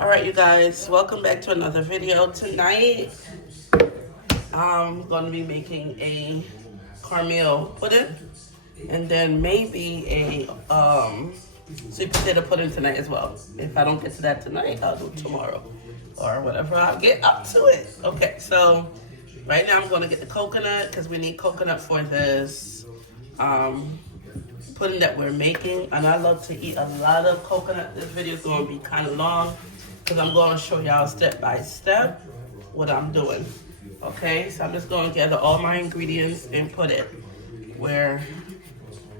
All right, you guys, welcome back to another video. Tonight, I'm going to be making a caramel pudding and then maybe a sweet potato pudding tonight as well. If I don't get to that tonight, I'll do it tomorrow or whatever I'll get up to it. Okay, so right now I'm going to get the coconut because we need coconut for this pudding that we're making. And I love to eat a lot of coconut. This video is going to be kind of long because I'm going to show y'all step by step what I'm doing. Okay, so I'm just going to gather all my ingredients and put it where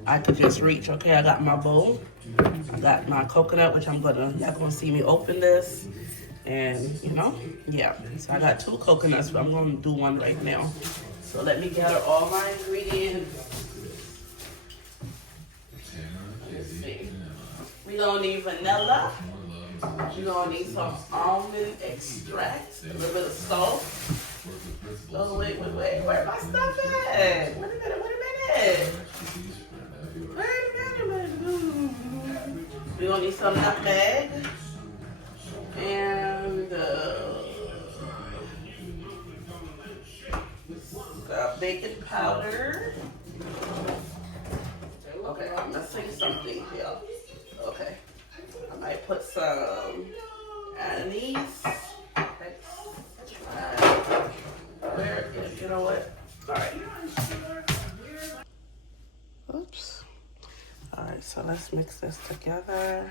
I could just reach. Okay, I got my bowl. I got my coconut, which y'all gonna see me open this. And yeah. So I got 2 coconuts, but I'm gonna do one right now. So let me gather all my ingredients. Let's see. We gonna need vanilla. We're gonna need some almond extract, a little bit of salt. Oh, wait, where my stuff at? Wait a minute. We're gonna need some nutmeg and baking powder. Okay, I'm missing something here. Okay. I might put some anise. Where is, you know what? All right. Oops. All right, so let's mix this together.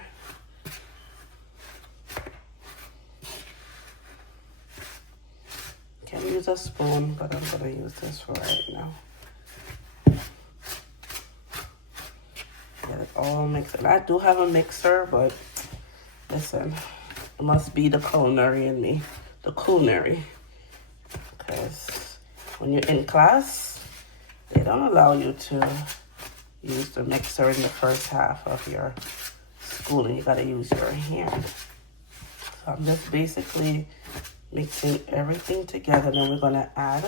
Can use a spoon, but I'm gonna use this for right now. Get it all mixed. And I do have a mixer, but listen, it must be the culinary in me. The culinary. Because when you're in class, they don't allow you to use the mixer in the first half of your schooling. You gotta use your hand. So I'm just basically mixing everything together. Then we're gonna add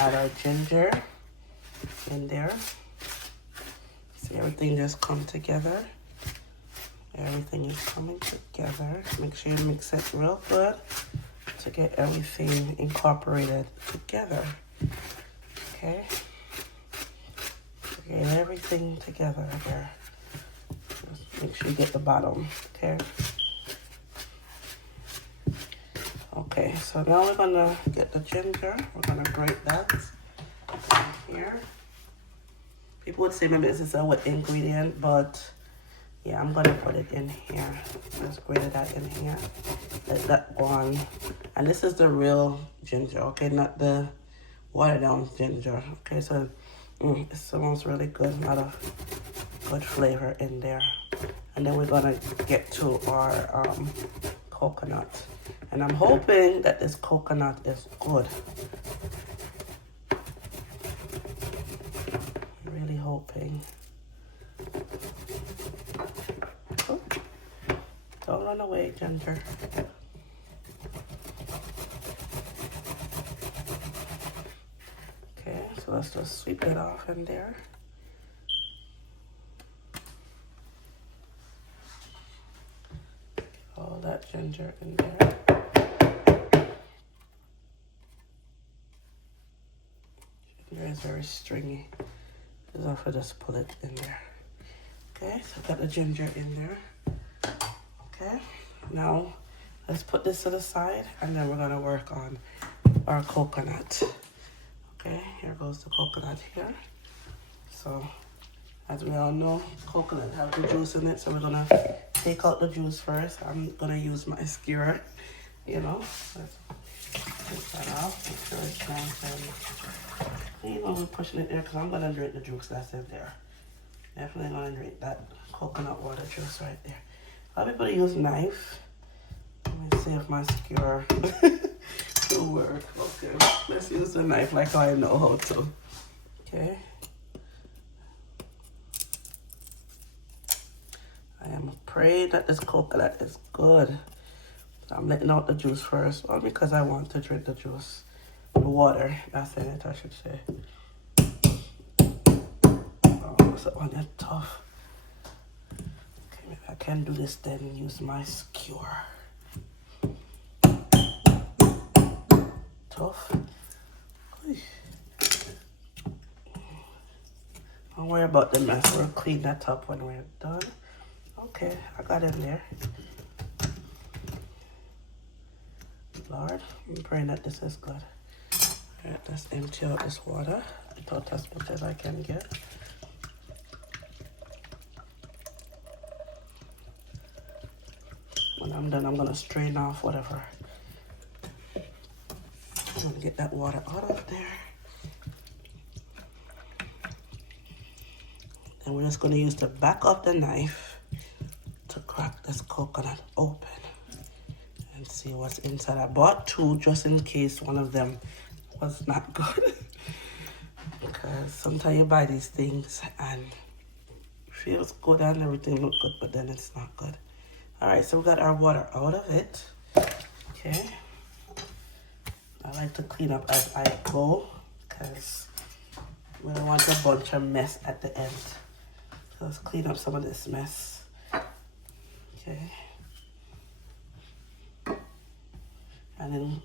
our ginger in there. See, everything just come together. Everything is coming together. Make sure you mix it real good to get everything incorporated together. Okay? Get everything together there. Just make sure you get the bottom, okay? Okay, so now we're gonna get the ginger. We're gonna grate that here. People would say maybe this is a wet ingredient, but yeah, I'm gonna put it in here. Just grate that in here. Let that go on. And this is the real ginger, okay? Not the watered down ginger. Okay, so it smells really good. A lot of good flavor in there. And then we're gonna get to our coconut. And I'm hoping that this coconut is good. Really hoping. Oh, don't run away, ginger. Okay, so let's just sweep it off in there. Get all that ginger in there. Ginger is very stringy. So I'll just put it in there. Okay, so I've got the ginger in there. Okay, now let's put this to the side and then we're gonna work on our coconut. Okay, here goes the coconut here. So, as we all know, coconut have the juice in it, so we're gonna take out the juice first. I'm gonna use my skewer, Let's take that off, make sure it's nice and we're pushing it there because I'm gonna drink the juice that's in there. Definitely gonna drink that coconut water juice right there. A lot of people use knife. Let me see if my skewer will work. Okay, let's use the knife like I know how to. Okay. I am praying that this coconut is good. So I'm letting out the juice first, all because I want to drink the juice. The water, that's in it, I should say. Oh, what's that one? That's tough. Okay, maybe I can do this then and use my skewer. Tough. Don't worry about the mess. We'll clean that up when we're done. Okay, I got in there. Lord, I'm praying that this is good. Alright, let's empty out this water. About as much as I can get. When I'm done, I'm gonna strain off whatever. I'm gonna get that water out of there. And we're just gonna use the back of the knife to crack this coconut open and see what's inside. I bought two just in case one of them was not good. Because sometimes you buy these things and it feels good and everything looks good, but then it's not good. Alright, so we got our water out of it. Okay. I like to clean up as I go because we don't want a bunch of mess at the end. So let's clean up some of this mess. Okay. And then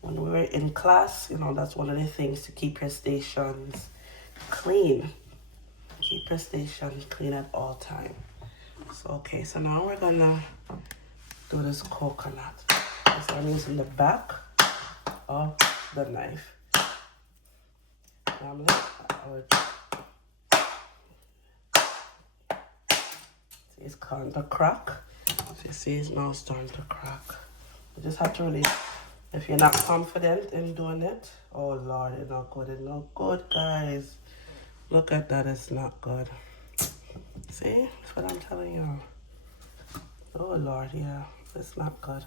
when we were in class, you know, that's one of the things to keep your stations clean. Keep your station clean at all time. So, okay, so now we're gonna do this coconut. So I'm using the back of the knife. Normally, I would see it's starting to crack. So you see it's now starting to crack. You just have to really, if you're not confident in doing it, oh Lord, it's not good. It's not good, guys. Look at that, it's not good. See, that's what I'm telling you. Oh Lord, yeah, it's not good.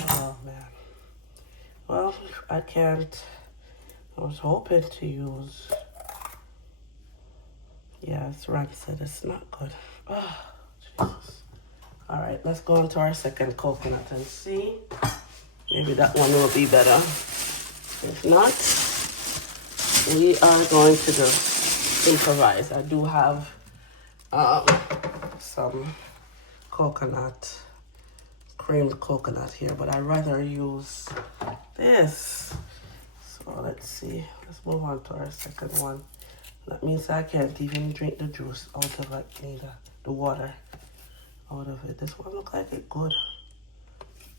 Oh man. Well, I can't. I was hoping to use. Yeah, it's rancid. It's not good. Oh, Jesus. All right, let's go into our second coconut and see. Maybe that one will be better. If not, we are going to do improvise. I do have some coconut, creamed coconut here, but I'd rather use this. So let's see. Let's move on to our second one. That means I can't even drink the juice out of it, neither. The water out of it. This one look like it's good.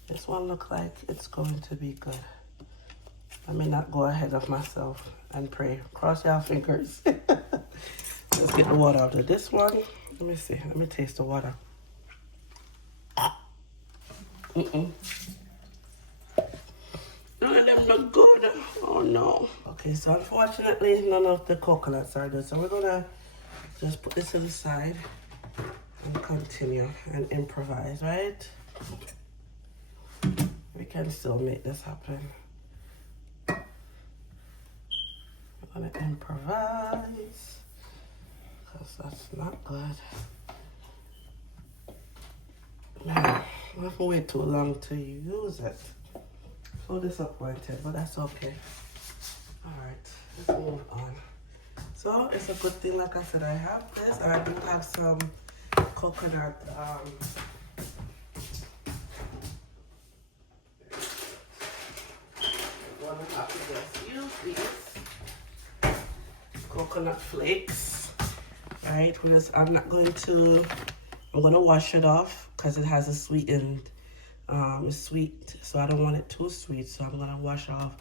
This one look like it's going to be good. I may not go ahead of myself and pray. Cross your fingers. Let's get the water out of this one. Let me see. Let me taste the water. None of them look good. Oh no. Okay, so unfortunately, none of the coconuts are good. So we're gonna just put this to the side and continue and improvise, right? We can still make this happen. We're gonna improvise because that's not good. Man, I have to wait too long to use it. So disappointed, but that's okay. Alright, let's move on. So it's a good thing, like I said, I have this, and I do have some coconut use these coconut flakes. Right, I'm gonna wash it off because it has a sweetened it's sweet, so I don't want it too sweet, so I'm gonna wash off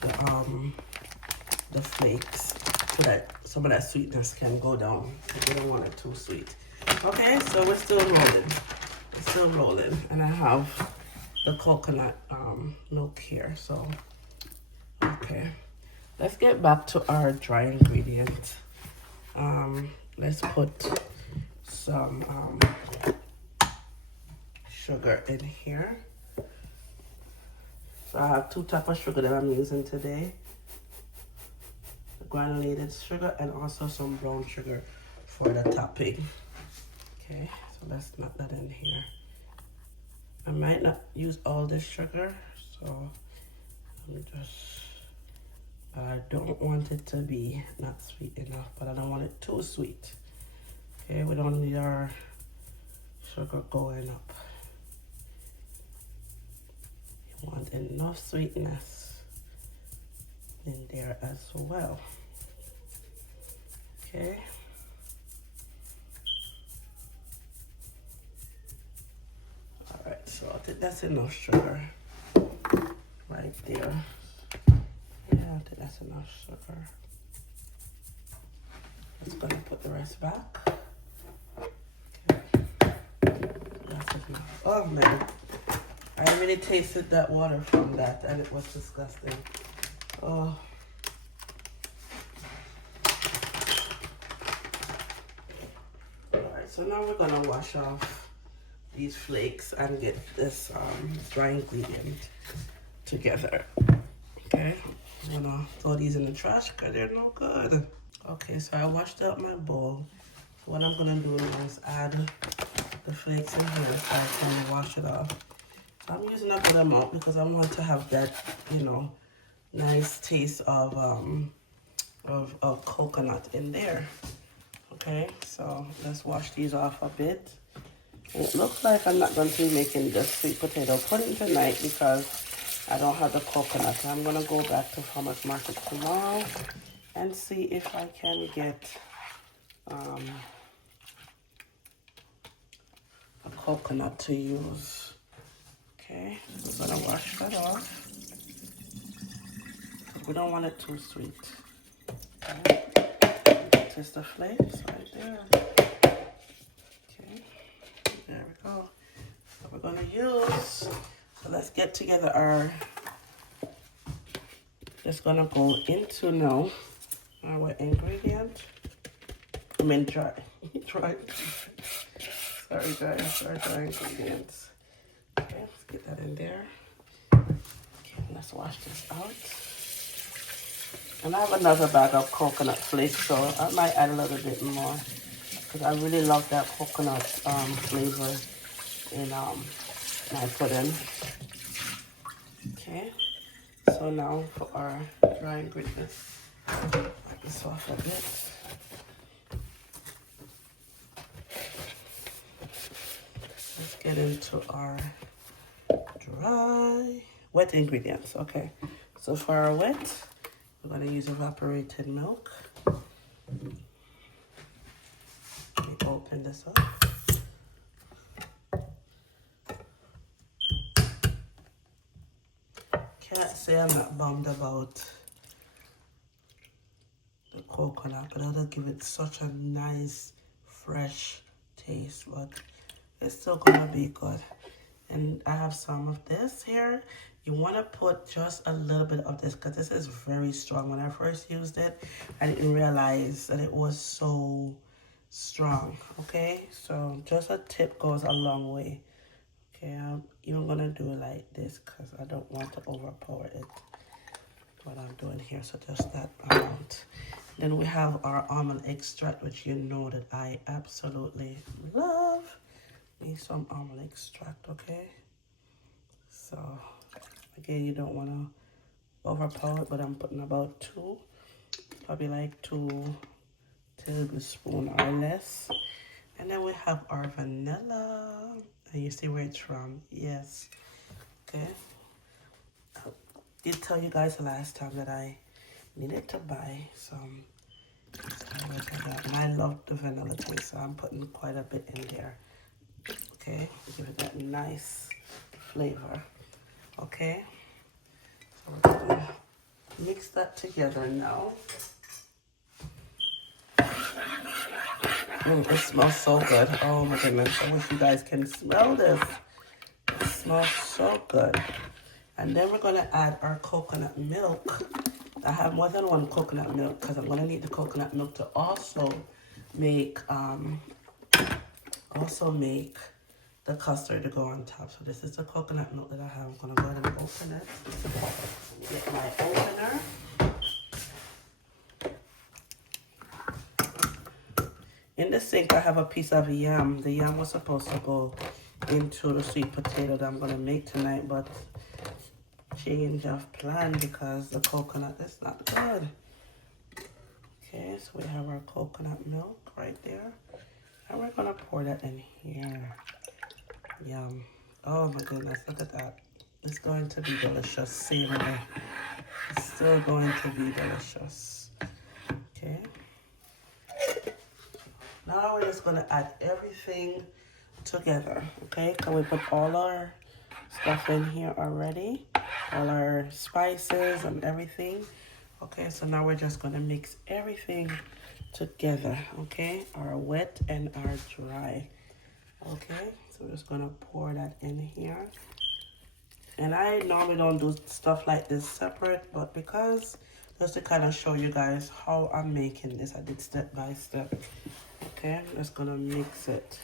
the flakes so that some of that sweetness can go down. I don't want it too sweet. Okay, so we're still rolling, and I have the coconut milk here. So okay, let's get back to our dry ingredient. Let's put some sugar in here. So I have two types of sugar that I'm using today. The granulated sugar and also some brown sugar for the topping. Okay, so let's knock that in here. I might not use all this sugar, so I don't want it to be not sweet enough, but I don't want it too sweet. Okay, we don't need our sugar going up. You want enough sweetness in there as well. Okay. All right, so I think that's enough sugar right there. Yeah, I think that's enough sugar. Just gonna put the rest back. Okay. That's enough. Oh man, I really tasted that water from that and it was disgusting. Oh. Alright, so now we're gonna wash off these flakes and get this dry ingredient together. Okay, I'm gonna throw these in the trash because they're no good. Okay, so I washed out my bowl. So what I'm gonna do now is add the flakes in here so I can wash it off. So I'm using a good amount because I want to have that, you know, nice taste of coconut in there. Okay, so let's wash these off a bit. It looks like I'm not going to be making the sweet potato pudding tonight because I don't have the coconut. I'm going to go back to farmer's market tomorrow and see if I can get a coconut to use. Okay, we're going to wash that off. We don't want it too sweet. Okay. Taste the flakes right there. Okay, there we go. So we're going to use, so let's get together our, just going to go into now our ingredient. I mean dry ingredients. Okay, let's get that in there. Okay, let's wash this out. And I have another bag of coconut flakes, so I might add a little bit more because I really love that coconut flavor in my pudding. Okay, so now for our dry ingredients, wipe this off a bit. Let's get into our wet ingredients. Okay, so for our wet, we're going to use evaporated milk. Let me open this up. Can't say I'm not bummed about the coconut, but it'll give it such a nice, fresh taste, but it's still going to be good. And I have some of this here. You want to put just a little bit of this because this is very strong. When I first used it, I didn't realize that it was so strong. Okay, so just a tip goes a long way. Okay, I'm even going to do it like this because I don't want to overpower it. What I'm doing here, so just that amount. Then we have our almond extract, which you know that I absolutely love. Need some almond extract, okay? So again, you don't want to overpower it, but I'm putting about probably like 2 tablespoons or less. And then we have our vanilla. And you see where it's from? Yes. Okay. I did tell you guys the last time that I needed to buy some. And I love the vanilla taste, so I'm putting quite a bit in there. Okay, give it that nice flavor. Okay, so we're gonna mix that together now. It smells so good. Oh my goodness, I wish you guys can smell this. It smells so good. And then we're gonna add our coconut milk. I have more than one coconut milk because I'm gonna need the coconut milk to also make the custard to go on top. So this is the coconut milk that I have. I'm gonna go ahead and open it. Get my opener. In the sink, I have a piece of yam. The yam was supposed to go into the sweet potato that I'm gonna make tonight, but change of plan because the coconut is not good. Okay, so we have our coconut milk right there. And we're gonna pour that in here. Yum. Oh my goodness, look at that. It's going to be delicious, savory. It's still going to be delicious. Okay. Now we're just gonna add everything together. Okay, can we put all our stuff in here already? All our spices and everything. Okay, so now we're just gonna mix everything together. Okay, our wet and our dry. Okay, so we're just gonna pour that in here. And I normally don't do stuff like this separate, but because just to kind of show you guys how I'm making this, I did step by step. Okay, I'm just gonna mix it.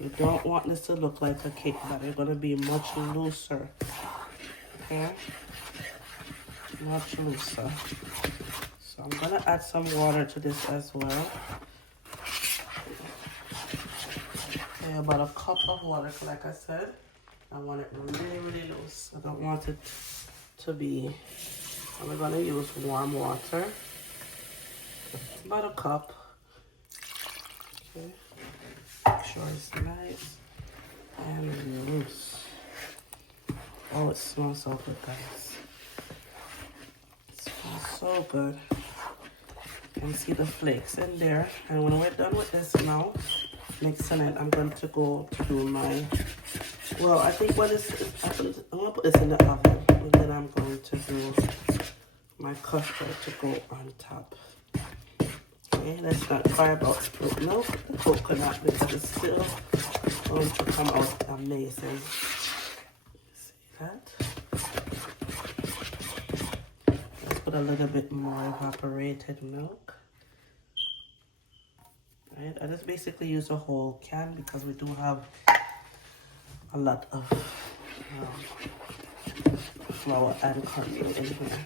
You don't want this to look like a cake batter. It's gonna be much looser. Okay, much looser. So I'm gonna add some water to this as well. Okay, about a cup of water, like I said. I want it really, really loose. I don't want it to be. So we're gonna use warm water. About a cup. Okay. Make sure it's nice and loose. Oh, it smells so good, guys. It smells so good. You can see the flakes in there. And when we're done with this now, mixing it, I'm going to go to do my, well, I think what is, I'm going to put this in the oven. And then I'm going to do my custard to go on top. Okay, let's not try about split milk, the coconut, because it's still going to come out amazing. See that? Let's put a little bit more evaporated milk. Right, I just basically use a whole can because we do have a lot of flour and cornmeal in here.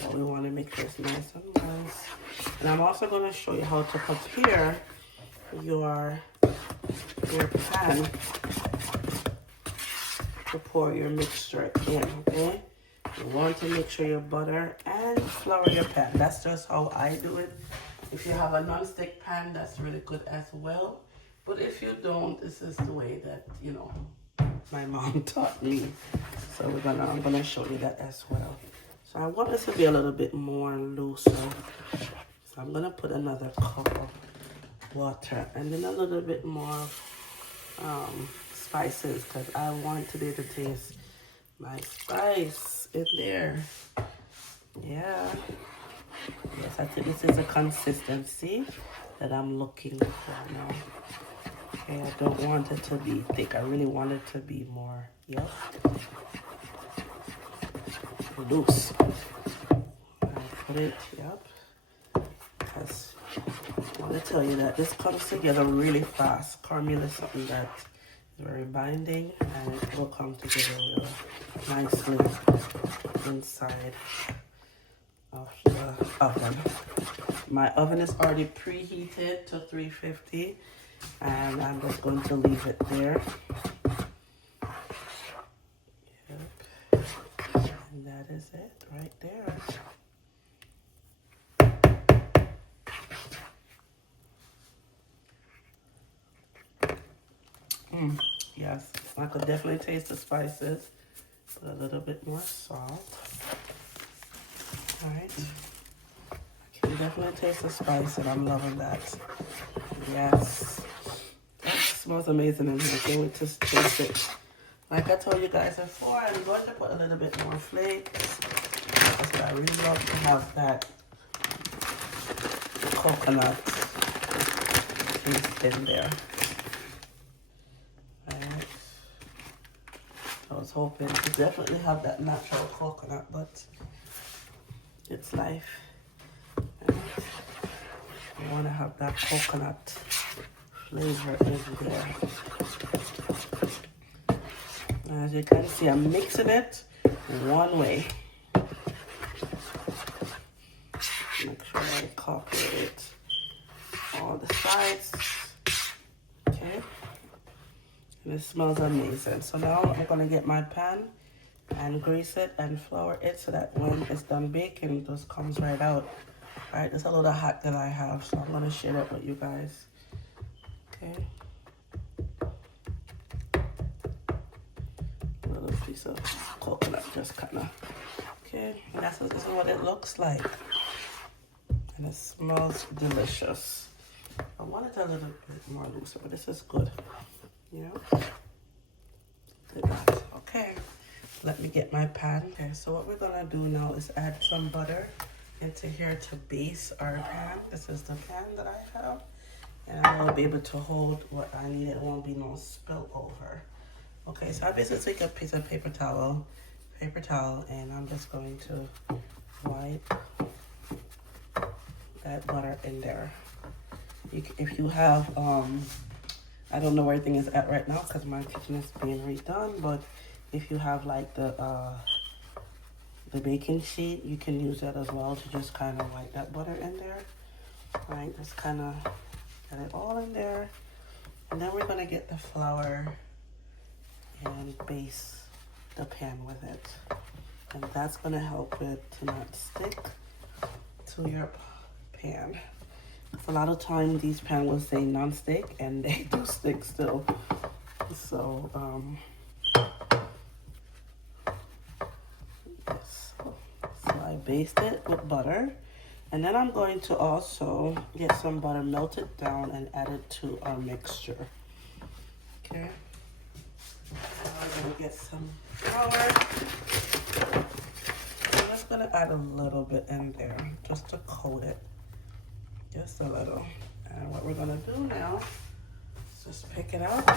So we want to make this nice and nice. And I'm also going to show you how to prepare your pan to pour your mixture in, okay? You want to make sure you butter and flour your pan. That's just how I do it. If you have a non-stick pan, that's really good as well. But if you don't, this is the way that, you know, my mom taught me. So I'm gonna show you that as well. So I want this to be a little bit more looser. So I'm gonna put another cup of water and then a little bit more spices because I want today to taste my spice in there. Yeah. Yes, I think this is a consistency that I'm looking for now. Okay, I don't want it to be thick. I really want it to be more, yep, loose. I put it, yep. Because I want to tell you that this comes together really fast. Cornmeal is something that is very binding and it will come together real nicely inside of the oven. My oven is already preheated to 350 and I'm just going to leave it there. Yep. And that is it right there. Yes, I could definitely taste the spices. Put a little bit more salt. All right. I can definitely taste the spice and I'm loving that. Yes. That smells amazing in here. Can't wait to taste it. Like I told you guys before, I'm going to put a little bit more flakes. That's what I really love to have that coconut taste in there. Alright. I was hoping to definitely have that natural coconut, but it's life. Right. I want to have that coconut flavor in there. As you can see, I'm mixing it one way. Make sure I incorporate all the sides. Okay. And it smells amazing. So now I'm going to get my pan and grease it and flour it so that when it's done baking, it just comes right out. Alright, there's a little hat that I have, so I'm going to share that with you guys. Okay. A little piece of coconut, just kind of. Okay, and this is what it looks like. And it smells delicious. I want it a little bit more looser, but this is good. Yeah. Good. Okay, let me get my pan. Okay, so what we're gonna do now is add some butter into here to base our pan. This is the pan that I have. And I will be able to hold what I need. It won't be no spill over. Okay, so I basically take a piece of paper towel, and I'm just going to wipe that butter in there. If you have, I don't know where everything is at right now because my kitchen is being redone, but if you have like the baking sheet, you can use that as well to just kind of wipe that butter in there. Right, just kind of get it all in there. And then we're gonna get the flour and base the pan with it. And that's gonna help it to not stick to your pan. A lot of times these pans will say non-stick and they do stick still. So, yes. So I basted it with butter. And then I'm going to also get some butter melted down and add it to our mixture. Okay. Now I'm going to get some flour. I'm just going to add a little bit in there just to coat it. Just a little. And what we're going to do now is just pick it out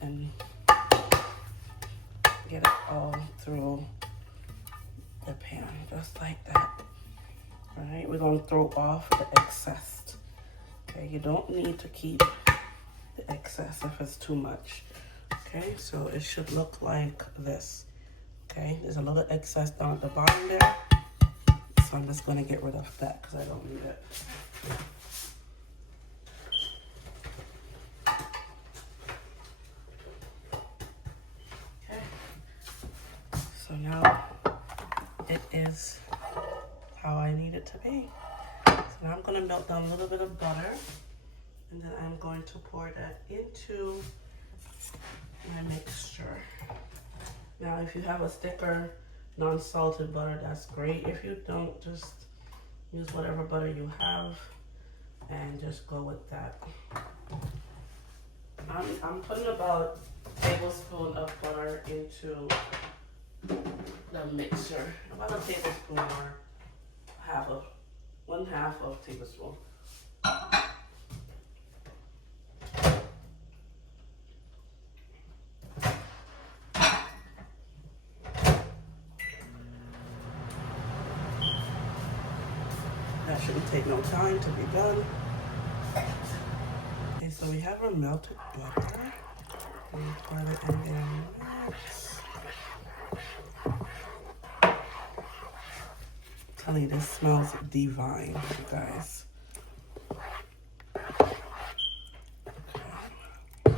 and get it all through the pan, just like that. All right, we're going to throw off the excess. Okay, you don't need to keep the excess if it's too much. Okay, so it should look like this. Okay, there's a little excess down at the bottom there. So I'm just going to get rid of that because I don't need it. Okay, so now it is how I need it to be. So now I'm going to melt down a little bit of butter, and then I'm going to pour that into my mixture. Now if you have a thicker non-salted butter, that's great. If you don't, just use whatever butter you have and just go with that. I'm putting about a tablespoon of butter into the mixture. About a tablespoon or one half of a tablespoon. That shouldn't take no time to be done. Okay, so we have our melted butter. We pour it in there next. I'm telling you, this smells divine, you guys. Now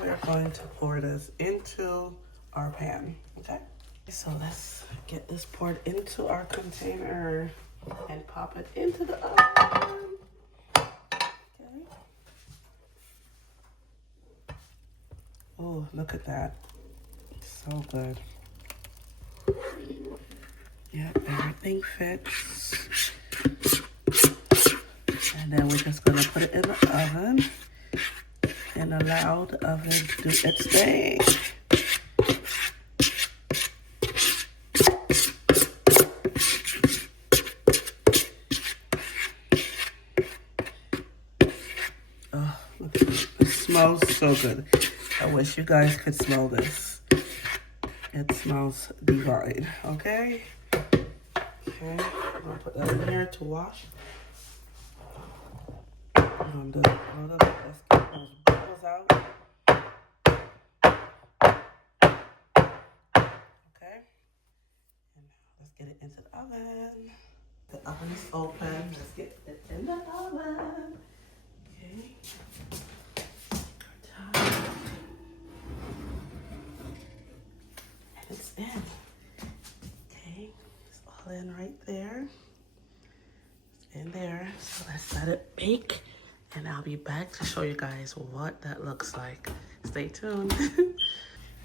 we're going to pour this into our pan, okay? So let's get this poured into our container and pop it into the oven. Okay. Oh, look at that. So good. Yep, everything fits. And then we're just gonna put it in the oven and allow the oven to do its thing. Oh, look at it. It smells so good. I wish you guys could smell this. It smells divine, okay? Okay, I'm gonna put that in here to wash. I'm done. Let's get those bubbles out. Okay, and let's get it into the oven. The oven is open. Let's get it in the oven. Okay. And it's in. Okay, it's all in right there. It's in there. So let's let it bake and I'll be back to show you guys what that looks like. Stay tuned.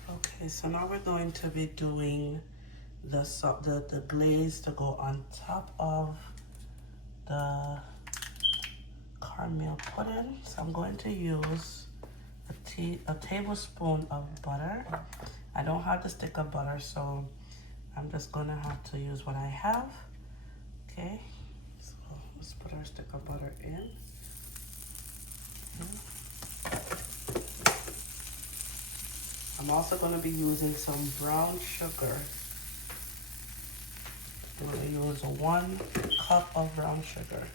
Okay, so now we're going to be doing the glaze to go on top of the caramel pudding. So I'm going to use a tablespoon of butter. I don't have the stick of butter, so I'm just gonna have to use what I have. Okay, so let's put our stick of butter in. I'm also going to be using some brown sugar. I'm going to use 1 cup of brown sugar.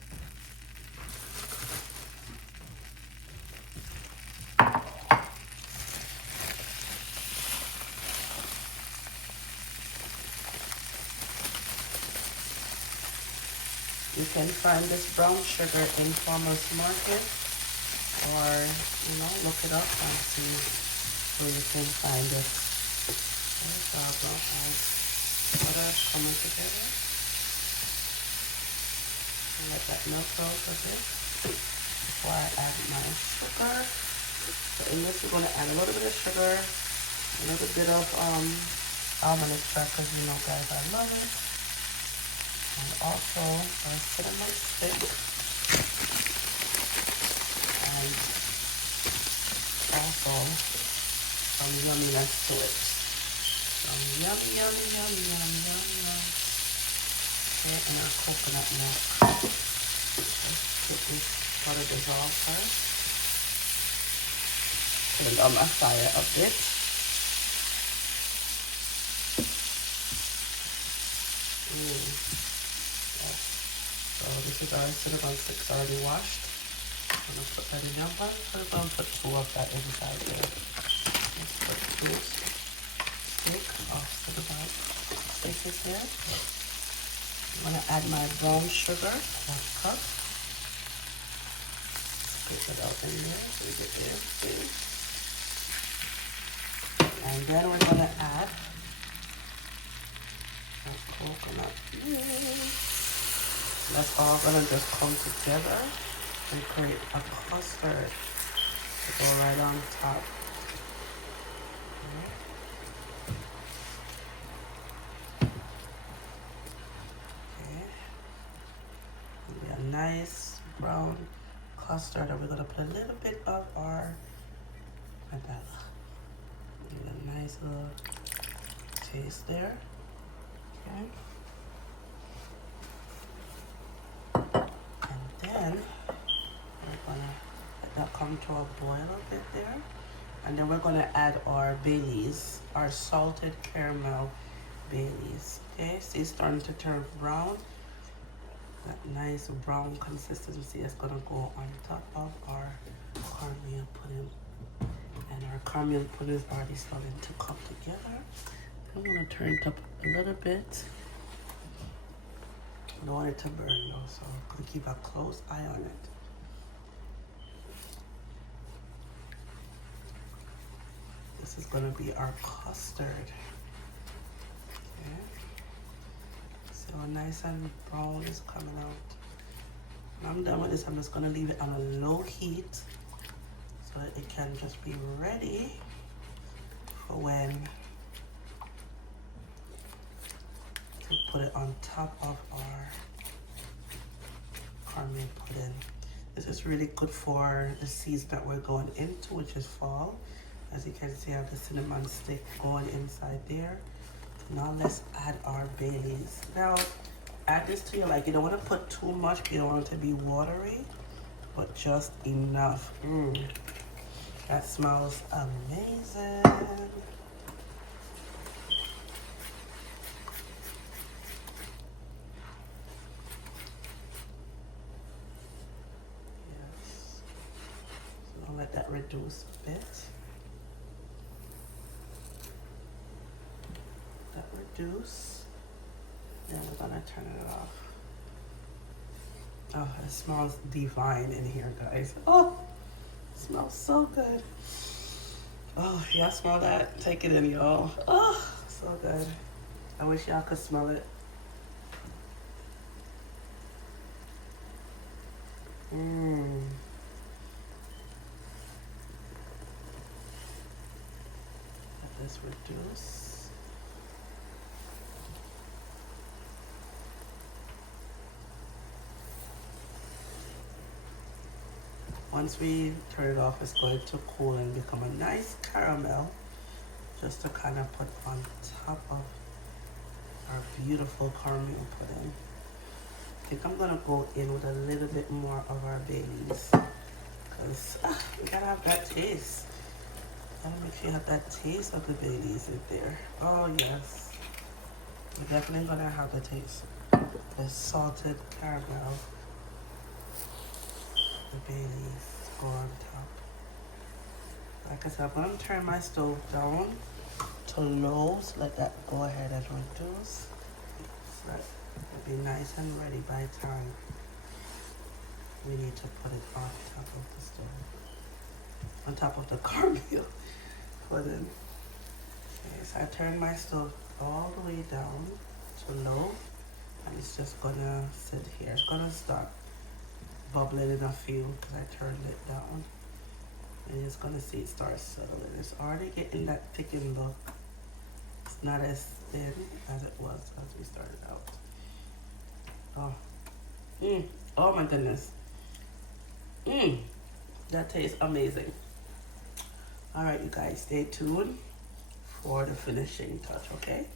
You can find this brown sugar in farmers market, or look it up and see where you can find it. Okay, so brown butter coming together. And let that melt out a bit before I add my sugar. So in this, we're going to add a little bit of sugar, a little bit of almond extract, because guys, I love it. And also a cinnamon stick. And also some yumminess to it. Some yummy. Okay, and our coconut milk. Let's get this butter dissolved first. Turn on my fire a bit. So this is our cinnamon sticks already washed. I'm gonna put that in the oven. I'm gonna put 2 of that inside there. Let's put 2 sticks of cinnamon sticks here. I'm gonna add my brown sugar, 1 cup. Put it out in there so we get everything. And then we're gonna add our coconut milk. That's all gonna just come together and create a custard to go right on top. Okay. It'll be a nice brown custard, and we're gonna put a little bit of our vanilla. Get a nice little taste there. Okay. Then we're gonna let that come to a boil a bit there, and then we're gonna add our Baileys, our salted caramel Baileys. Okay, see it's starting to turn brown. That nice brown consistency is gonna go on top of our caramel pudding, and our caramel pudding is already starting to come together. I'm gonna turn it up a little bit. I don't want it to burn though, so I'm gonna keep a close eye on it. This is gonna be our custard. Okay. So nice and brown is coming out. When I'm done with this, I'm just gonna leave it on a low heat so that it can just be ready for when to put it on top of our caramel pudding. This is really good for the season that we're going into, which is fall. As you can see, I have the cinnamon stick going inside there. Now let's add our Baileys. Now, add this to your like. You don't want to put too much. You don't want it to be watery, but just enough. That smells amazing. Let that reduce a bit. That reduce. Then we're gonna turn it off. Oh, it smells divine in here, guys. Oh, it smells so good. Oh, y'all smell that? Take it in, y'all. Oh, so good. I wish y'all could smell it. just reduce. Once we turn it off, it's going to cool and become a nice caramel, just to kind of put on top of our beautiful caramel pudding. I think I'm gonna go in with a little bit more of our Baileys, because we gotta have that taste. Gotta make sure you have that taste of the Baileys in there. Oh yes, we're definitely gonna have the taste. The salted caramel, the Baileys go on top. Like I said, I'm gonna turn my stove down to low, so let that go ahead and reduce. So that it'll be nice and ready by the time we need to put it on top of the stove. On top of the caramel pudding. Okay, so I turned my stove all the way down to low, and it's just gonna sit here. It's gonna start bubbling in a few because I turned it down. And you're just gonna see it start settling. It's already getting that thickened look. It's not as thin as it was as we started out. Oh, oh my goodness. That tastes amazing. All right, you guys, stay tuned for the finishing touch, okay?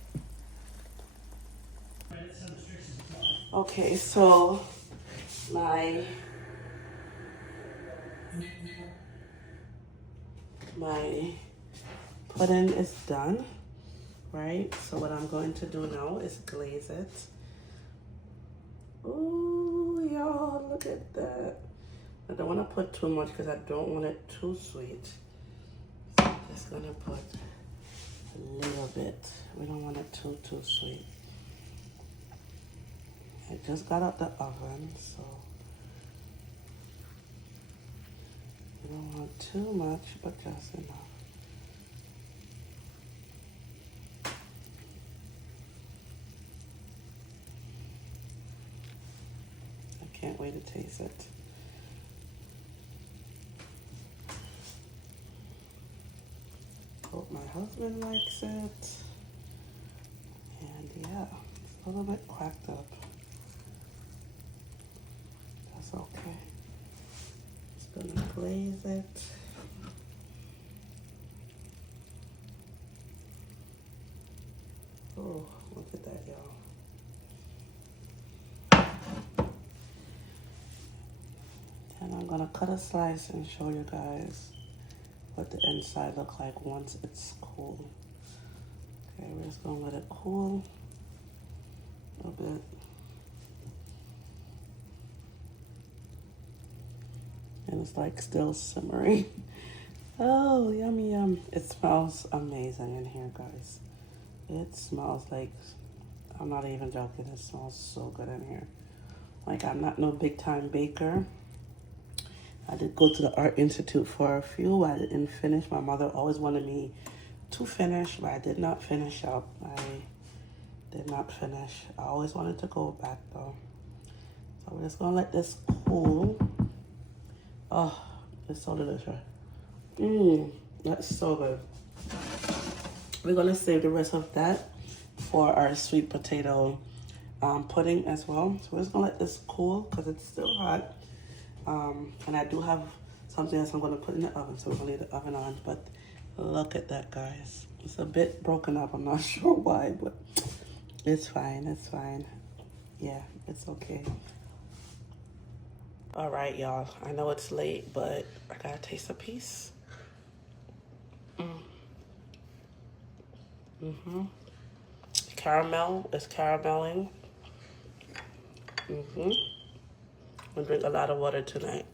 Okay, so my pudding is done, right? So what I'm going to do now is glaze it. Ooh, y'all, look at that. I don't want to put too much because I don't want it too sweet. So I'm just gonna put a little bit. We don't want it too sweet. I just got out the oven, so you don't want too much, but just enough. I can't wait to taste it. Hope my husband likes it. And yeah, it's a little bit cracked up. That's okay. Just gonna glaze it. Oh, look at that, y'all. And I'm gonna cut a slice and show you guys what the inside look like once it's cool. Okay, we're just gonna let it cool a little bit. And it's like still simmering. Oh, yummy, yum. It smells amazing in here, guys. It smells like, I'm not even joking, it smells so good in here. Like, I'm not no big time baker. I did go to the Art Institute for a few. I didn't finish. My mother always wanted me to finish, but I did not finish up. I did not finish. I always wanted to go back though. So we're just gonna let this cool. Oh, it's so delicious. That's so good. We're gonna save the rest of that for our sweet potato pudding as well. So we're just gonna let this cool because it's still hot. And I do have something else I'm gonna put in the oven, so we're gonna leave the oven on. But look at that, guys. It's a bit broken up. I'm not sure why, but it's fine. It's fine. Yeah, it's okay. All right, y'all. I know it's late, but I gotta taste a piece. Caramel is caramelling. I'm gonna drink a lot of water tonight.